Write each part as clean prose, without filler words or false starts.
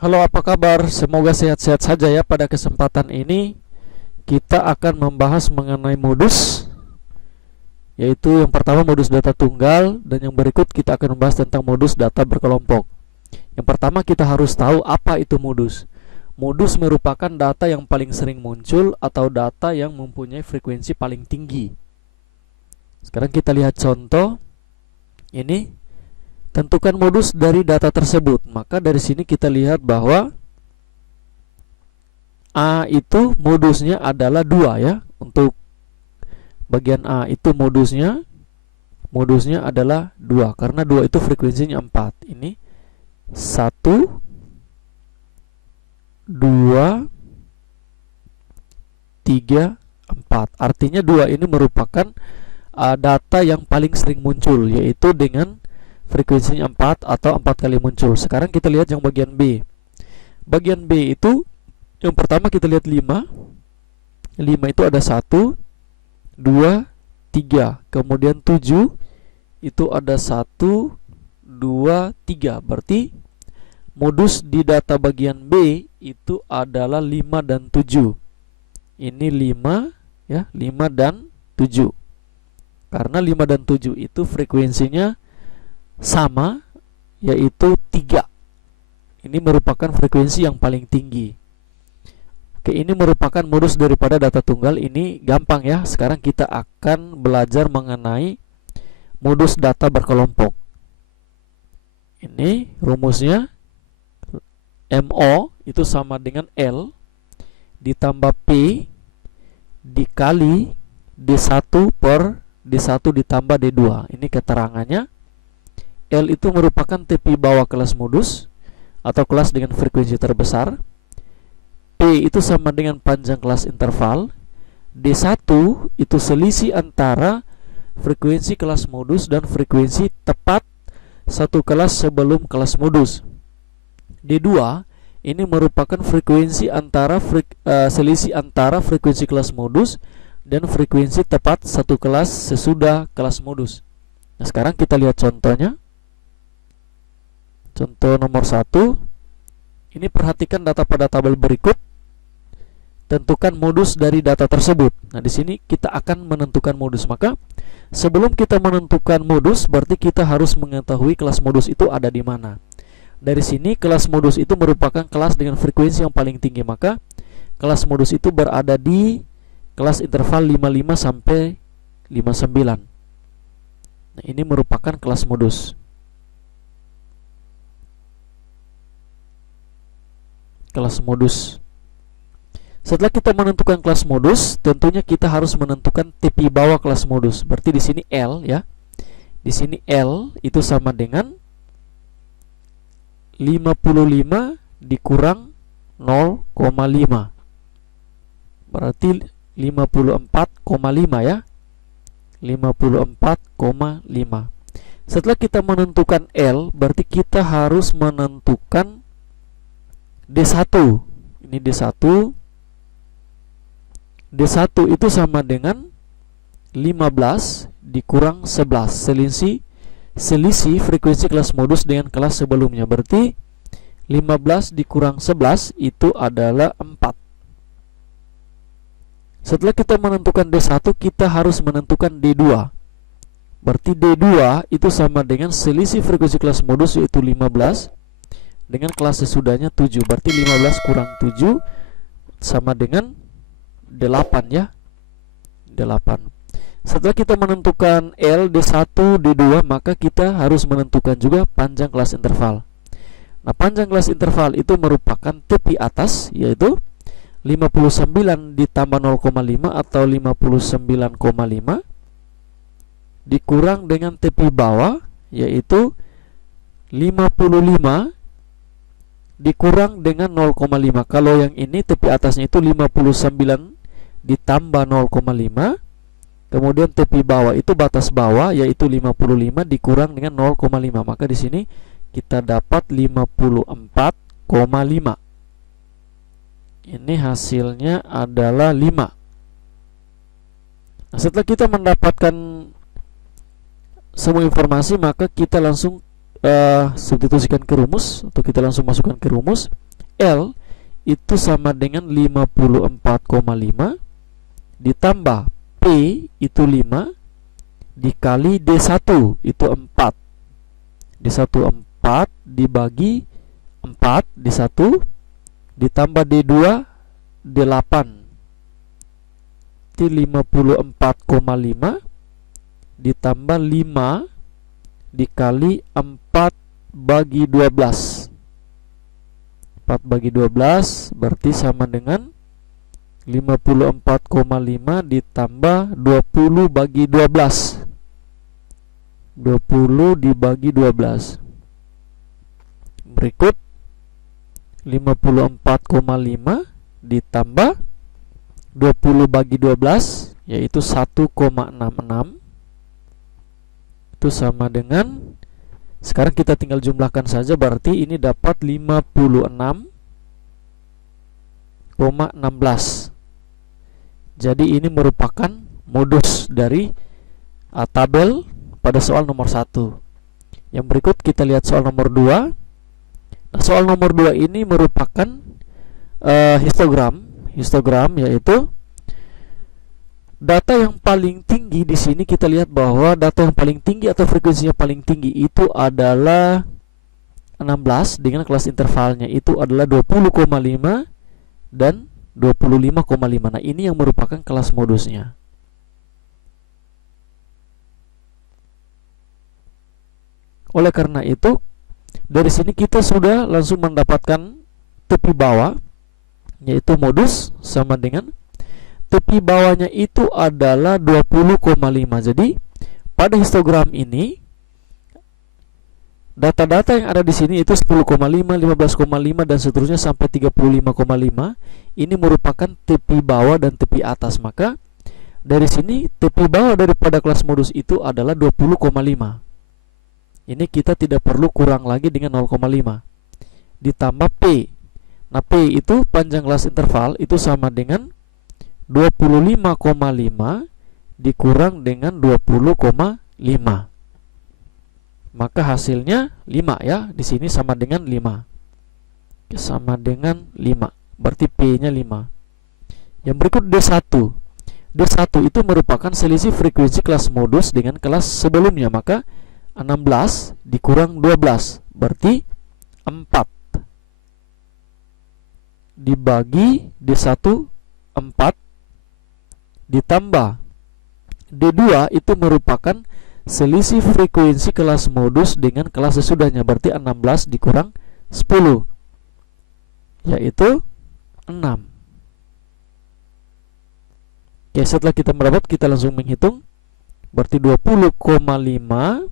Halo, apa kabar? Semoga sehat-sehat saja ya. Pada kesempatan ini kita akan membahas mengenai modus, yaitu yang pertama modus data tunggal, dan yang berikut kita akan membahas tentang modus data berkelompok. Yang pertama kita harus tahu apa itu modus. Modus merupakan data yang paling sering muncul atau data yang mempunyai frekuensi paling tinggi. Sekarang kita lihat contoh. Ini tentukan modus dari data tersebut. Maka dari sini kita lihat bahwa A itu modusnya adalah 2 ya. Untuk bagian A itu modusnya adalah 2 karena 2 itu frekuensinya 4. Ini 1 2 3 4. Artinya 2 ini merupakan data yang paling sering muncul, yaitu dengan frekuensinya 4 atau 4 kali muncul. Sekarang kita lihat yang bagian B. Bagian B itu yang pertama kita lihat 5. 5 itu ada 1 2 3. Kemudian 7 itu ada 1 2 3. Berarti modus di data bagian B itu adalah 5 dan 7. Ini 5 ya, 5 dan 7. Karena 5 dan 7 itu frekuensinya sama, yaitu 3. Ini merupakan frekuensi yang paling tinggi. Oke, ini merupakan modus daripada data tunggal. Ini gampang ya. Sekarang kita akan belajar mengenai modus data berkelompok. Ini rumusnya, MO itu sama dengan L ditambah P dikali D1 per D1 ditambah D2. Ini keterangannya. L itu merupakan TP bawah kelas modus atau kelas dengan frekuensi terbesar. P itu sama dengan panjang kelas interval. D1 itu selisih antara frekuensi kelas modus dan frekuensi tepat satu kelas sebelum kelas modus. D2 ini merupakan frekuensi antara selisih antara frekuensi kelas modus dan frekuensi tepat satu kelas sesudah kelas modus. Nah, sekarang kita lihat contohnya. Contoh nomor 1. Ini perhatikan data pada tabel berikut. Tentukan modus dari data tersebut. Nah, di sini kita akan menentukan modus. Maka sebelum kita menentukan modus, berarti kita harus mengetahui kelas modus itu ada di mana. Dari sini kelas modus itu merupakan kelas dengan frekuensi yang paling tinggi. Maka kelas modus itu berada di kelas interval 55 sampai 59. Nah, ini merupakan kelas modus. Kelas modus. Setelah kita menentukan kelas modus, tentunya kita harus menentukan TP bawah kelas modus. Berarti di sini L ya. Di sini L itu sama dengan 55 dikurang 0,5. Berarti 54,5 ya. 54,5. Setelah kita menentukan L, berarti kita harus menentukan D1. Ini D1. D1 itu sama dengan 15 dikurang 11. Selisih frekuensi kelas modus dengan kelas sebelumnya. Berarti 15 dikurang 11 itu adalah 4. Setelah kita menentukan D1, kita harus menentukan D2. Berarti D2 itu sama dengan selisih frekuensi kelas modus, yaitu 15 dengan kelas sesudahnya 7. Berarti 15 kurang 7 sama dengan 8 ya. 8. Setelah kita menentukan L, D1, D2, maka kita harus menentukan juga panjang kelas interval. Nah, panjang kelas interval itu merupakan TP atas, yaitu 59 ditambah 0,5 atau 59,5 dikurang dengan TP bawah, yaitu 55 dikurang dengan 0,5. Kalau yang ini TP atasnya itu 59 ditambah 0,5. Kemudian TP bawah itu batas bawah, yaitu 55 dikurang dengan 0,5. Maka di sini kita dapat 54,5. Ini hasilnya adalah 5. Nah, setelah kita mendapatkan semua informasi, maka kita langsung substitusikan ke rumus, atau kita langsung masukkan ke rumus. L itu sama dengan 54,5 ditambah P itu 5 dikali D1 itu 4. D1 4 dibagi 4 D1 ditambah D2 8. Itu 54,5 ditambah 5 dikali 4 bagi 12. 4 bagi 12 berarti sama dengan 54,5 ditambah 20 bagi 12. 20 dibagi 12. Berikut 54,5 ditambah 20 bagi 12 yaitu 1,66. Itu sama dengan, sekarang kita tinggal jumlahkan saja, berarti ini dapat 56,16. Jadi ini merupakan modus dari tabel pada soal nomor 1. Yang berikut kita lihat soal nomor 2. Nah, soal nomor 2 ini merupakan histogram, yaitu data yang paling tinggi. Di sini kita lihat bahwa data yang paling tinggi atau frekuensinya paling tinggi itu adalah 16 dengan kelas intervalnya itu adalah 20,5 dan 25,5. Nah, ini yang merupakan kelas modusnya. Oleh karena itu, dari sini kita sudah langsung mendapatkan tepi bawah, yaitu modus sama dengan tepi bawahnya itu adalah 20,5. Jadi pada histogram ini data-data yang ada di sini itu 10,5, 15,5 dan seterusnya sampai 35,5. Ini merupakan tepi bawah dan tepi atas. Maka dari sini tepi bawah daripada kelas modus itu adalah 20,5. Ini kita tidak perlu kurang lagi dengan 0,5 ditambah P. Nah, P itu panjang kelas interval itu sama dengan 25,5 dikurang dengan 20,5. Maka hasilnya 5 ya. Di sini sama dengan 5. Sama dengan 5. Berarti P-nya 5. Yang berikut D1. D1 itu merupakan selisih frekuensi kelas modus dengan kelas sebelumnya. Maka 16 dikurang 12 berarti 4 dibagi D1 4 ditambah D2 itu merupakan selisih frekuensi kelas modus dengan kelas sesudahnya, berarti 16 dikurang 10 yaitu 6. Oke, setelah kita mendapat, kita langsung menghitung. Berarti 20,5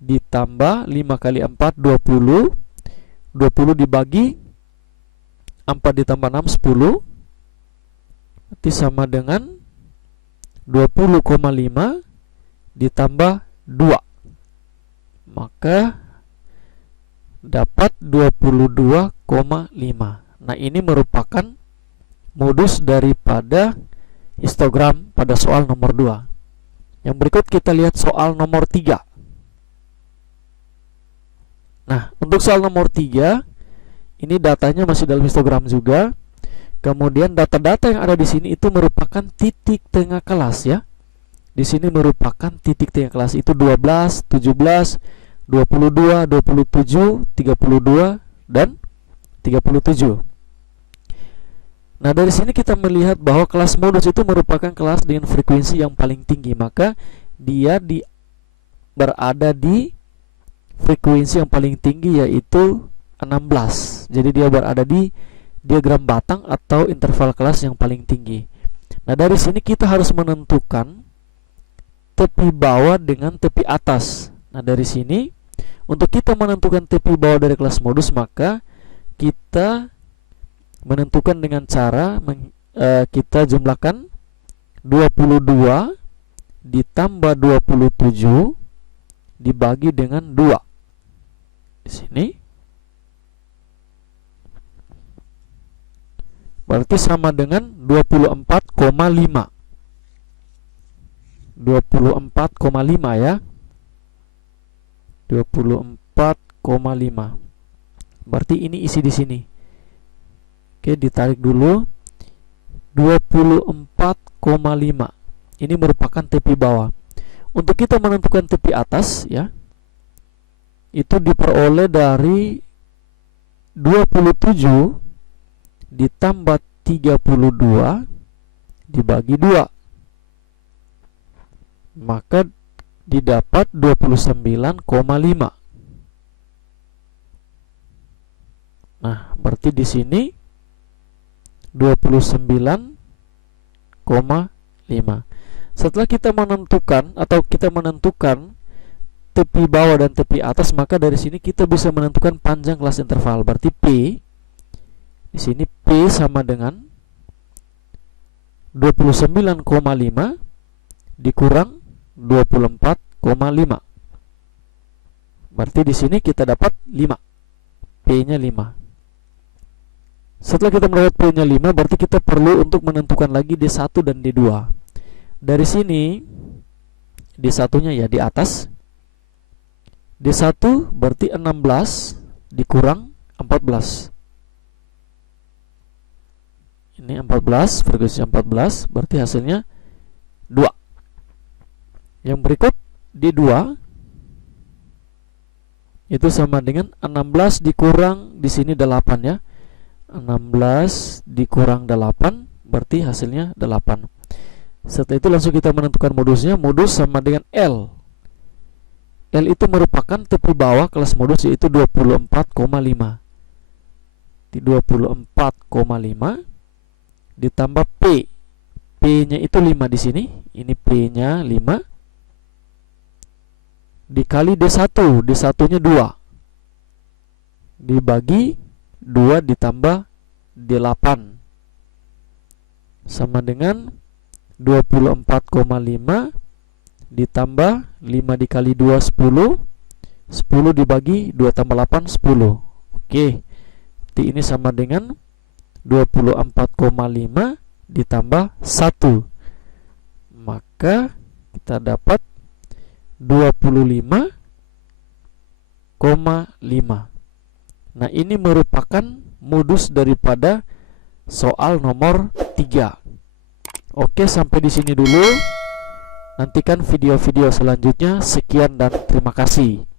ditambah 5 kali 4 20. 20 dibagi 4 ditambah 6 10. Berarti sama dengan 20,5 ditambah 2. Maka dapat 22,5. Nah, ini merupakan modus daripada histogram pada soal nomor 2. Yang berikut kita lihat soal nomor 3. Nah, untuk soal nomor 3 ini datanya masih dalam histogram juga. Kemudian data-data yang ada di sini itu merupakan titik tengah kelas ya. Di sini merupakan titik tengah kelas itu 12, 17, 22, 27, 32 dan 37. Nah, dari sini kita melihat bahwa kelas modus itu merupakan kelas dengan frekuensi yang paling tinggi. Maka dia berada di frekuensi yang paling tinggi yaitu 16. Jadi dia berada di diagram batang atau interval kelas yang paling tinggi. Nah, dari sini kita harus menentukan tepi bawah dengan tepi atas. Nah, dari sini untuk kita menentukan tepi bawah dari kelas modus, maka kita menentukan dengan cara kita jumlahkan 22 ditambah 27 dibagi dengan 2. Di sini berarti sama dengan 24,5. 24,5 ya. 24,5. Berarti ini isi di sini. Oke, ditarik dulu. 24,5. Ini merupakan tepi bawah. Untuk kita menentukan tepi atas ya, itu diperoleh dari 27 ditambah 32 dibagi 2. Maka didapat 29,5. Nah, berarti di sini 29,5. Setelah kita menentukan tepi bawah dan tepi atas, maka dari sini kita bisa menentukan panjang kelas interval. Berarti P di sini P sama dengan 29,5 dikurang 24,5. Berarti di sini kita dapat 5. P-nya 5. Setelah kita mendapat P-nya 5, berarti kita perlu untuk menentukan lagi D1 dan D2. Dari sini D1-nya ya di atas. D1 berarti 16 dikurang 14. Ini 14, frekuensi 14, berarti hasilnya 2. Yang berikut D2 itu sama dengan 16 dikurang di sini 8 ya. 16 dikurang 8 berarti hasilnya 8. Setelah itu langsung kita menentukan modusnya. Modus sama dengan L. L itu merupakan tepi bawah kelas modus, yaitu 24,5. Di 24,5 ditambah P. P-nya itu 5 di sini. Ini P-nya 5 dikali D1. D1-nya 2 dibagi 2 ditambah D8 sama dengan 24,5 ditambah 5 dikali 2 10. 10 dibagi 2 tambah 8 10. Oke. Jadi ini sama dengan 24,5 ditambah 1. Maka kita dapat 25,5. Nah, ini merupakan modus daripada soal nomor 3. Oke, sampai di sini dulu. Nantikan video-video selanjutnya. Sekian dan terima kasih.